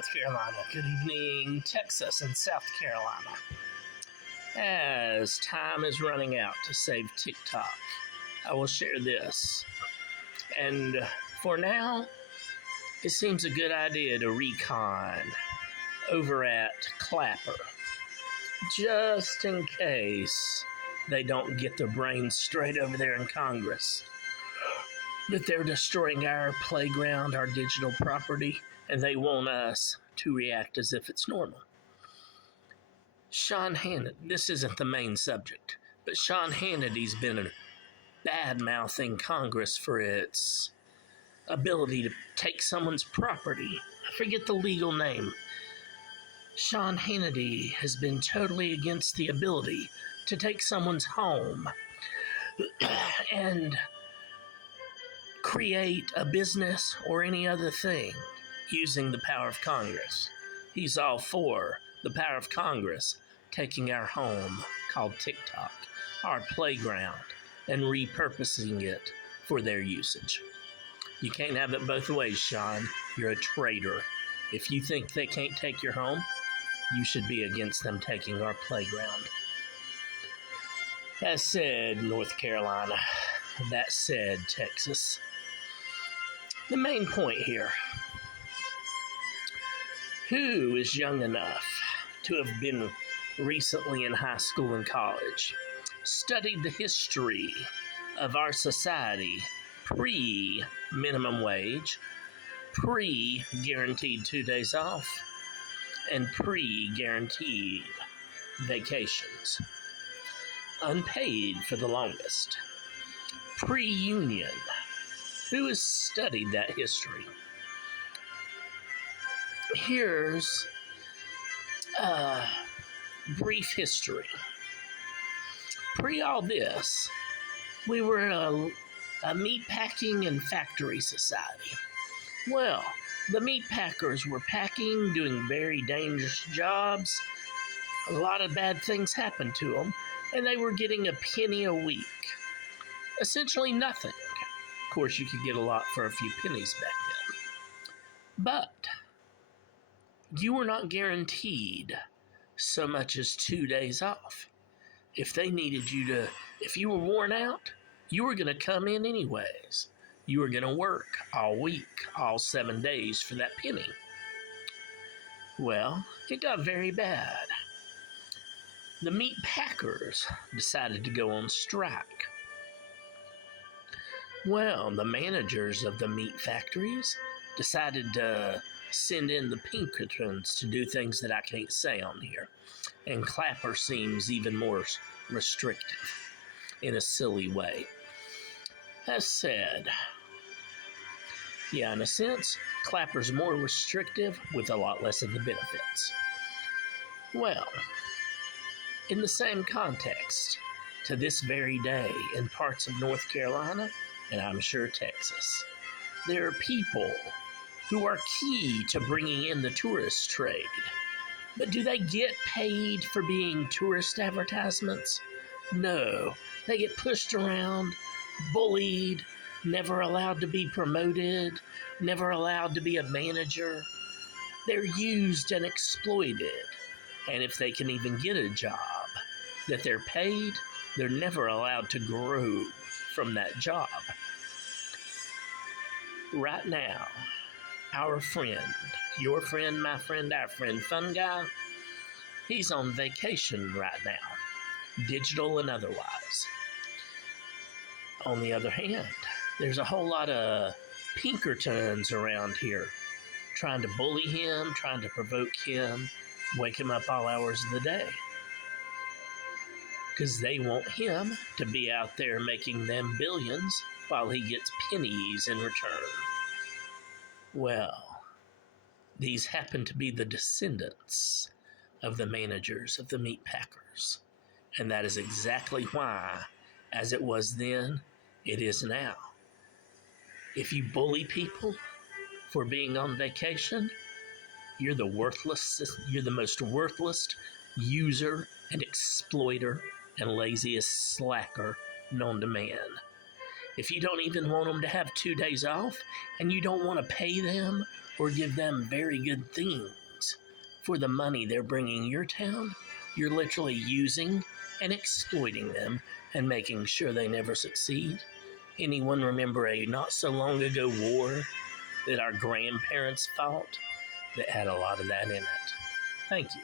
North Carolina. Good evening, Texas and South Carolina. As time is running out to save TikTok, I will share this. And for now, it seems a good idea to recon over at Clapper, just in case they don't get their brains straight over there in Congress. That they're destroying our playground, our digital property, and they want us to react as if it's normal. Sean Hannity, this isn't the main subject, but Sean Hannity's been bad-mouthing Congress for its ability to take someone's property. I forget the legal name. Sean Hannity has been totally against the ability to take someone's home and create a business or any other thing using the power of Congress. He's all for the power of Congress taking our home, called TikTok, our playground, and repurposing it for their usage. You can't have it both ways, Sean. You're a traitor. If you think they can't take your home, you should be against them taking our playground. That said, North Carolina. That said, Texas. The main point here. Who is young enough to have been recently in high school and college, studied the history of our society pre-minimum wage, pre-guaranteed 2 days off, and pre-guaranteed vacations, unpaid for the longest, pre-union? Who has studied that history? Here's a brief history. Pre all this, we were a meat packing and factory society. Well, the meat packers were packing, doing very dangerous jobs. A lot of bad things happened to them, and they were getting a penny a week. Essentially nothing. Of course, you could get a lot for a few pennies back then. But you were not guaranteed so much as 2 days off. If they needed you to, if you were worn out, you were going to come in anyways. You were going to work all week, all 7 days for that penny. Well, it got very bad. The meat packers decided to go on strike. Well, the managers of the meat factories decided to send in the Pinkertons to do things that I can't say on here. And Clapper seems even more restrictive in a silly way. As said, yeah, in a sense, Clapper's more restrictive with a lot less of the benefits. Well, in the same context, to this very day in parts of North Carolina, and I'm sure Texas, there are people who are key to bringing in the tourist trade. But do they get paid for being tourist advertisements? No. They get pushed around, bullied, never allowed to be promoted, never allowed to be a manager. They're used and exploited. And if they can even get a job that they're paid, they're never allowed to grow from that job. Right now, our friend, your friend, my friend, our friend, Fun Guy, he's on vacation right now, digital and otherwise. On the other hand, there's a whole lot of Pinkertons around here trying to bully him, trying to provoke him, wake him up all hours of the day. Because they want him to be out there making them billions while he gets pennies in return. Well, these happen to be the descendants of the managers of the meat packers. And that is exactly why, as it was then, it is now. If you bully people for being on vacation, you're the most worthless user and exploiter and laziest slacker known to man. If you don't even want them to have 2 days off, and you don't want to pay them or give them very good things for the money they're bringing your town, you're literally using and exploiting them and making sure they never succeed. Anyone remember a not so long ago war that our grandparents fought that had a lot of that in it? Thank you.